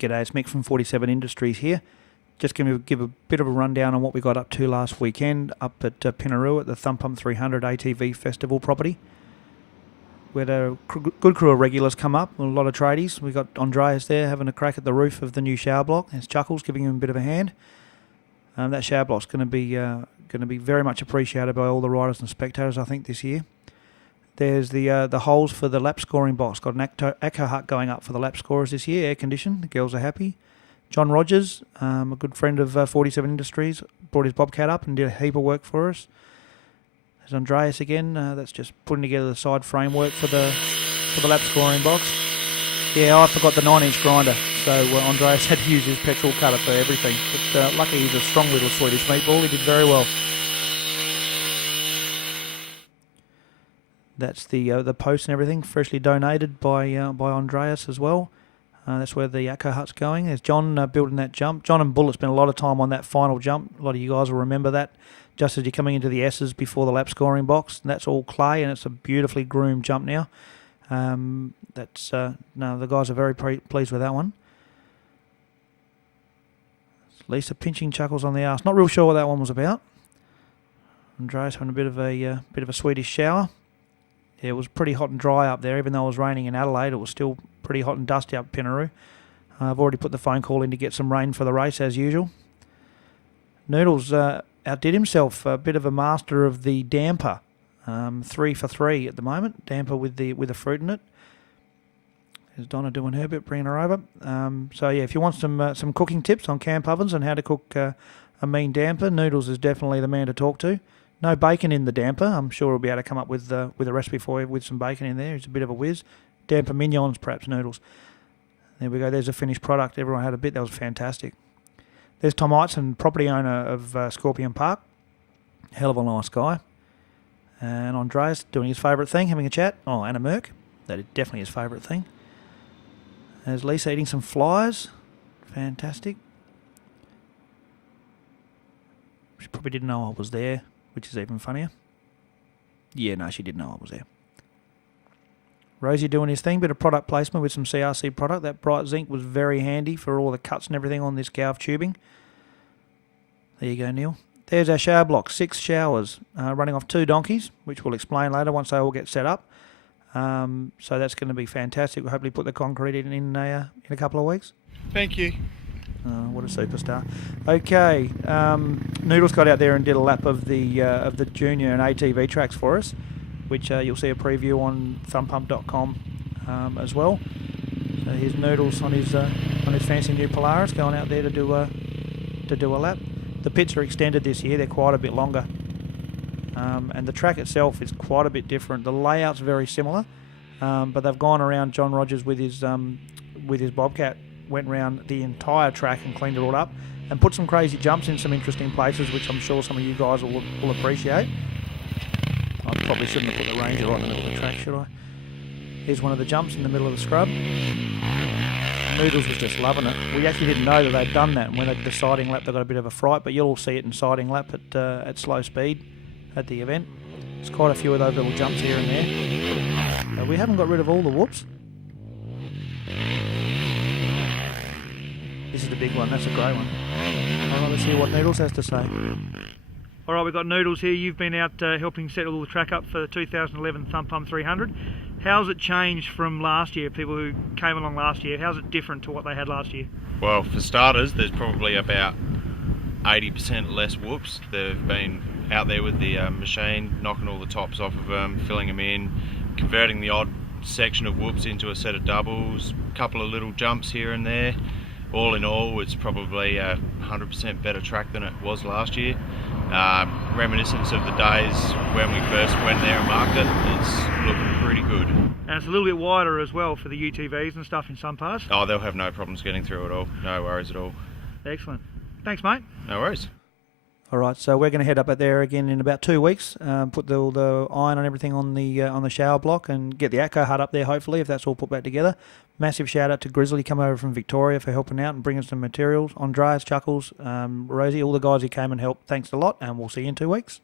G'day, it's Mick from 47 Industries here. Just going to give a bit of a rundown on what we got up to last weekend up at Pinaroo at the Thumb Pump 300 ATV Festival property. We had a good crew of regulars come up, a lot of tradies. We got Andreas there having a crack at the roof of the new shower block. There's Chuckles giving him a bit of a hand. That shower block's going to be very much appreciated by all the riders and spectators, I think, this year. There's the holes for the lap scoring box. Got an Echo Hut going up for the lap scorers this year, air conditioned. The girls are happy. John Rogers, a good friend of 47 Industries, brought his Bobcat up and did a heap of work for us. There's Andreas again. That's just putting together the side framework for the lap scoring box. Yeah, I forgot the 9-inch grinder, so Andreas had to use his petrol cutter for everything. But luckily he's a strong little Swedish meatball. He did very well. That's the post and everything, freshly donated by Andreas as well. That's where the Echo Hut's going. There's John building that jump. John and Bullet spent a lot of time on that final jump. A lot of you guys will remember that. Just as you're coming into the S's before the lap scoring box. That's all clay, and it's a beautifully groomed jump now. The guys are very pleased with that one. Lisa pinching Chuckles on the arse. Not real sure what that one was about. Andreas having a bit of a Swedish shower. Yeah, it was pretty hot and dry up there. Even though it was raining in Adelaide, it was still pretty hot and dusty up at Pinaroo. I've already put the phone call in to get some rain for the race, as usual. Noodles outdid himself, a bit of a master of the damper. 3 for 3 at the moment, damper with the fruit in it. There's Donna doing her bit, bringing her over. So yeah, if you want some cooking tips on camp ovens and how to cook a mean damper, Noodles is definitely the man to talk to. No bacon in the damper. I'm sure he'll be able to come up with a recipe for you with some bacon in there. He's a bit of a whiz. Damper mignons, perhaps, Noodles. There we go. There's a finished product. Everyone had a bit. That was fantastic. There's Tom Eitson, property owner of Scorpion Park. Hell of a nice guy. And Andreas doing his favourite thing, having a chat. Oh, and a Merc. That is definitely his favourite thing. There's Lisa eating some flies. Fantastic. She probably didn't know I was there, which is even funnier. Yeah, no, she didn't know I was there. Rosie doing his thing, bit of product placement with some CRC product. That bright zinc was very handy for all the cuts and everything on this Gauf tubing. There you go, Neil. There's our shower block, 6 showers, running off 2 donkeys, which we'll explain later once they all get set up. So that's going to be fantastic. We'll hopefully put the concrete in a couple of weeks. Thank you. What a superstar. Okay, Noodles got out there and did a lap of the junior and ATV tracks for us, which you'll see a preview on thumbpump.com as well. So here's Noodles on his fancy new Polaris going out there to do a lap. The pits are extended this year; they're quite a bit longer, and the track itself is quite a bit different. The layout's very similar, but they've gone around. John Rogers with his Bobcat went around the entire track and cleaned it all up and put some crazy jumps in some interesting places, which I'm sure some of you guys will appreciate. I probably shouldn't have put the Ranger right in the middle of the track, should I? Here's one of the jumps in the middle of the scrub. Noodles was just loving it. We actually didn't know that they'd done that, and when they did the siding lap they got a bit of a fright, but you'll all see it in siding lap at slow speed at the event. There's quite a few of those little jumps here and there. We haven't got rid of all the whoops. This is the big one, that's a great one. Alright, let's hear what Noodles has to say. Alright, we've got Noodles here. You've been out helping set all the track up for the 2011 Thumb Pump 300. How's it changed from last year, people who came along last year? How's it different to what they had last year? Well, for starters, there's probably about 80% less whoops. They've been out there with the machine, knocking all the tops off of them, filling them in, converting the odd section of whoops into a set of doubles, a couple of little jumps here and there. All in all, it's probably a 100% better track than it was last year. Reminiscence of the days when we first went there and marked it, it's looking pretty good. And it's a little bit wider as well for the UTVs and stuff in some parts. Oh, they'll have no problems getting through at all. No worries at all. Excellent. Thanks, mate. No worries. Alright, so we're going to head up there again in about 2 weeks, put all the iron and everything on the shower block and get the Echo Hut up there hopefully, if that's all put back together. Massive shout out to Grizzly, come over from Victoria for helping out and bringing some materials. Andreas, Chuckles, Rosie, all the guys who came and helped, thanks a lot, and we'll see you in 2 weeks.